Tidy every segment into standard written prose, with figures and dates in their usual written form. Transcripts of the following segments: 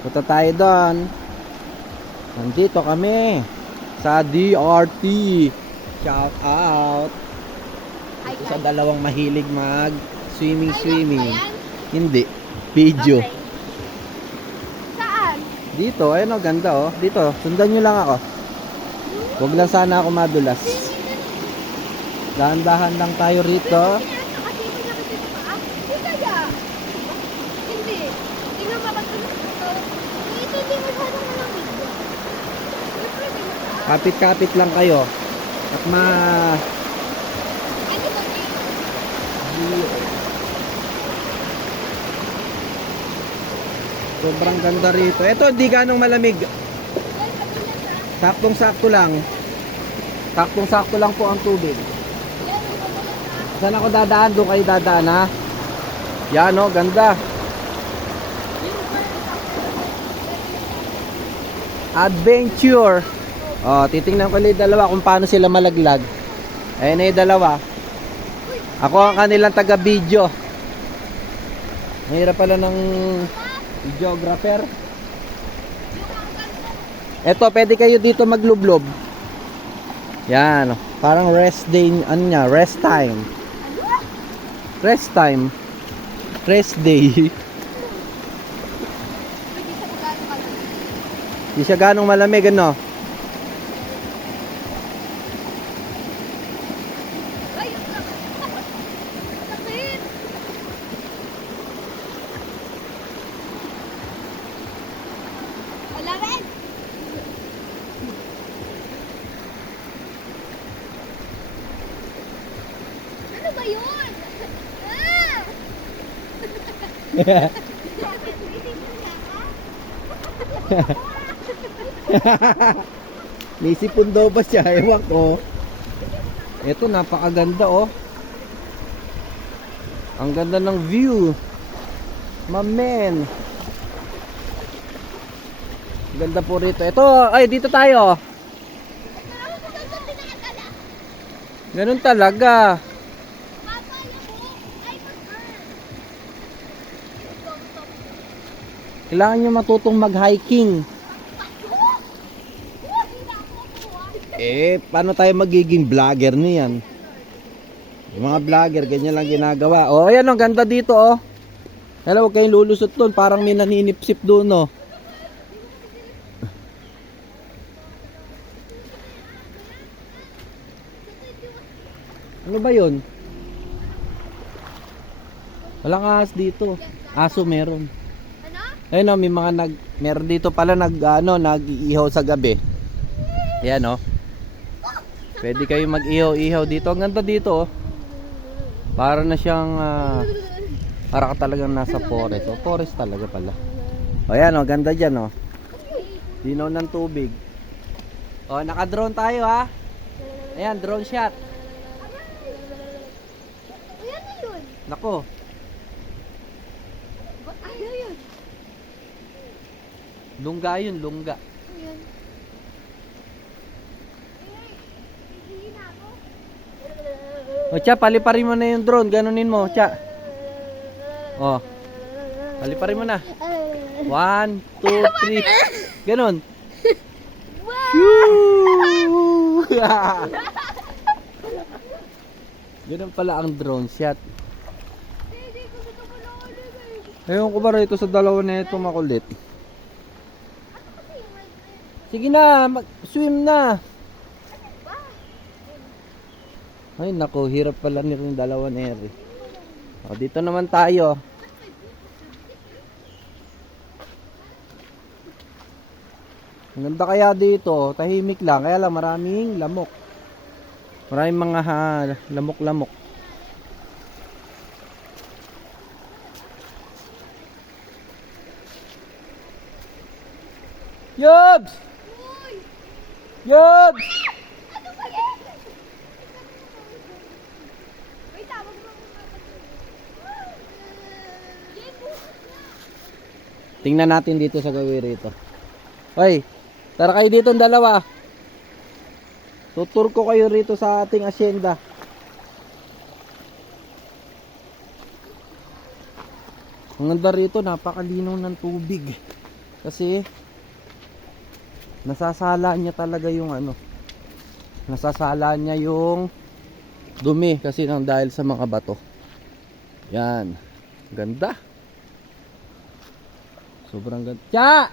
Punta tayo doon. Nandito kami sa DRT. Shout out Hi, sa guys. dalawang mahilig mag swimming. Ba yan? Hindi, video. Okay. Saan? Dito, ayun o, ganda oh. Dito, sundan nyo lang ako. Huwag lang sana ako madulas. Dahan-dahan lang tayo rito. Kasi pinakita pa. Hindi kaya. Hindi. Tingnan mo ba't ano ito? Ito hindi masyadong malamig. Siyempre, pinaka. Kapit-kapit lang kayo. At Ano ba dito? sobrang ganda rito. Ito, di ganong malamig. Well, madulas ha. Saktong-sakto lang. Saktong-sakto lang po ang tubig. Yan, madulas ha. Saan ako dadaan? Doon kayo dadaan ha? Yan o, ganda. Adventure. Oh, titingnan ko yung dalawa kung paano sila malaglag. Ayun na yung dalawa. Ako ang kanilang taga-video. Mahirap pala ng videographer. Eto, pwede kayo dito maglublob. Yan, parang rest day, ano niya, rest time. Rest time. Rest day. Di siya ganong malamig, ano? Ay, sakit. Wala rin. Ano ba yun? Ah! Nisipon daw ba siya? Ewan ko. Ito, napakaganda oh. Ang ganda ng view. Mamen. Ganda po rito. Ito, ay dito tayo. Ganun talaga. Kailangan nyo matutong mag-hiking. Paano tayo magiging vlogger niyan? Yung mga vlogger, ganyan lang ginagawa. Oh, ayan, ang ganda dito, oh. Hello, huwag kayong lulusot doon. Parang may naninipsip doon, oh. Ano ba yun? Walang ahas dito. Aso meron. Ano? Ayun, oh, may mga meron dito pala nag-iihaw sa gabi. Ayan, oh. Pwede kayo mag-ihaw-ihaw dito. Ang ganda dito, oh. Para na siyang para ka talagang nasa forest. Oh, forest talaga pala. O yan, oh, ganda dyan, oh. Dinaw ng tubig. Oh, naka-drone tayo ha. Ayan, drone shot. Ayan na yun. Nako. Ba't ayaw yun? Lungga yun, lungga. Ayan. Hindi na ako. O, Cha, paliparin mo na yung drone. Ganunin mo, Cha. Oh. Paliparin mo na. 1, 2, 3. Ganon. Shoo! Ganun pala ang drone shot. Hindi ko gusto ko na ulit eh. Ayun ko ba rito sa dalawa na ito makulit. Sige na, swim na. Ay nako, hirap pala nitong dalawa na eri. O, dito naman tayo. Ang ganda kaya dito, tahimik lang, kaya lang maraming lamok. Maraming mga lamok-lamok. Yobs! Yobs! Ano ba yan? Wait, tawag mo ako Tingnan natin dito sa gawin rito. Hoy, tara kayo dito ang dalawa. Tutur ko kayo rito sa ating asyenda. Ang ganda rito, napakalinaw ng tubig. Kasi nasasala niya talaga yung ano. Nasasala niya yung dumi kasi nang dahil sa mga bato. Yan. Ganda. Sobrang ganda. Cha!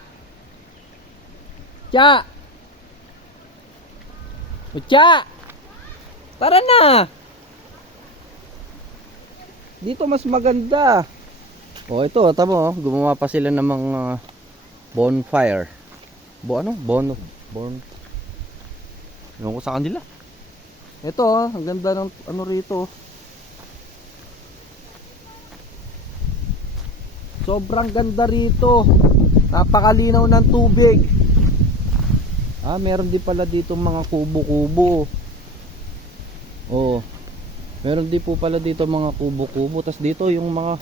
Cha! O Cha! Tara na! Dito mas maganda. O ito, tamo, gumawa pa sila ng mga bonfire. Bon. Ewan ko sa kanila. Ito, ang ganda ng ano rito. Sobrang ganda rito. Napakalinaw ng tubig. Meron din pala dito mga kubo-kubo. Oh. Meron din po pala dito mga kubo-kubo. Tapos dito yung mga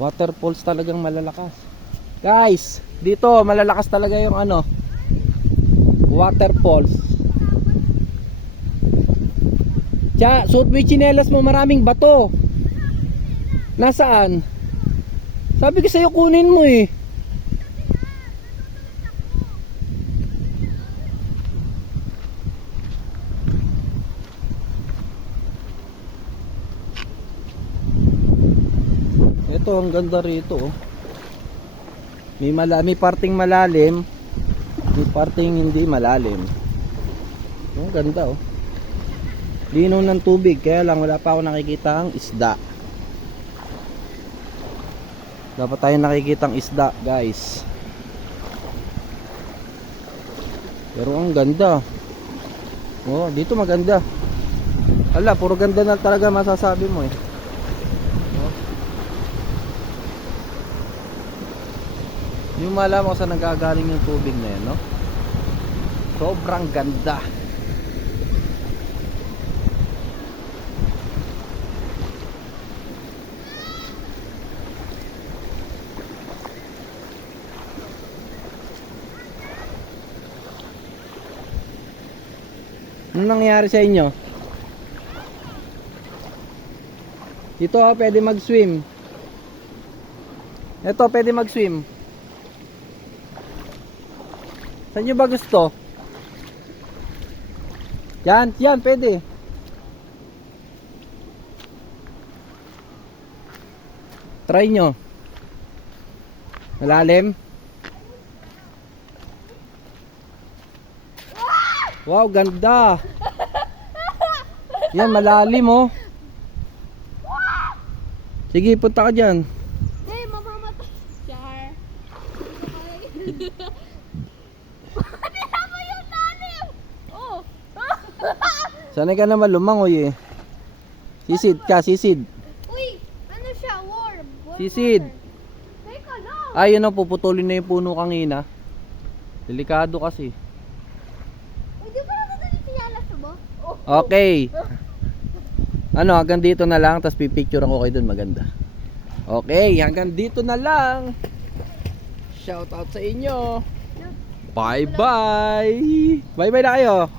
waterfalls talagang malalakas. Guys, dito malalakas talaga yung ano, waterfalls. Cha, suot mo yung tsinelas mo, maraming bato. Nasaan? Sabi ko sa'yo kunin mo eh. Ito ang ganda rito oh. May parting malalim, may parting hindi malalim. Ang ganda oh. Linaw ng tubig, kaya lang wala pa ako nakikitang isda. Dapat tayo nakikitang isda, guys. Pero ang ganda. Oh, dito maganda. Ala, puro ganda na talaga masasabi mo eh. Oh. Yung malaman ko saan nagagaling yung tubig na yan, no? Sobrang ganda. Ano nangyari sa inyo? Dito pwede mag-swim. Ito pwede mag-swim. Saan nyo ba gusto? Yan pwede. Try nyo. Malalim. Wow, ganda. Yan, malalim oh. Sige, punta ka dyan. Hey, mamamatay. Char. Tira mo yung lalim. Oh. Sanay ka naman lumangoy eh. Sisid ka, sisid. Uy, ano siya? Warm. Sisid. Teka lang. Ayun oh, puputulin na yung puno kanina. Delikado kasi. Di ba natatalit siyalas mo? Okay. Ano, hanggang dito na lang. Tapos pipicturean ko kayo dun, maganda. Okay, hanggang dito na lang. Shout out sa inyo. Bye bye. Bye bye na kayo.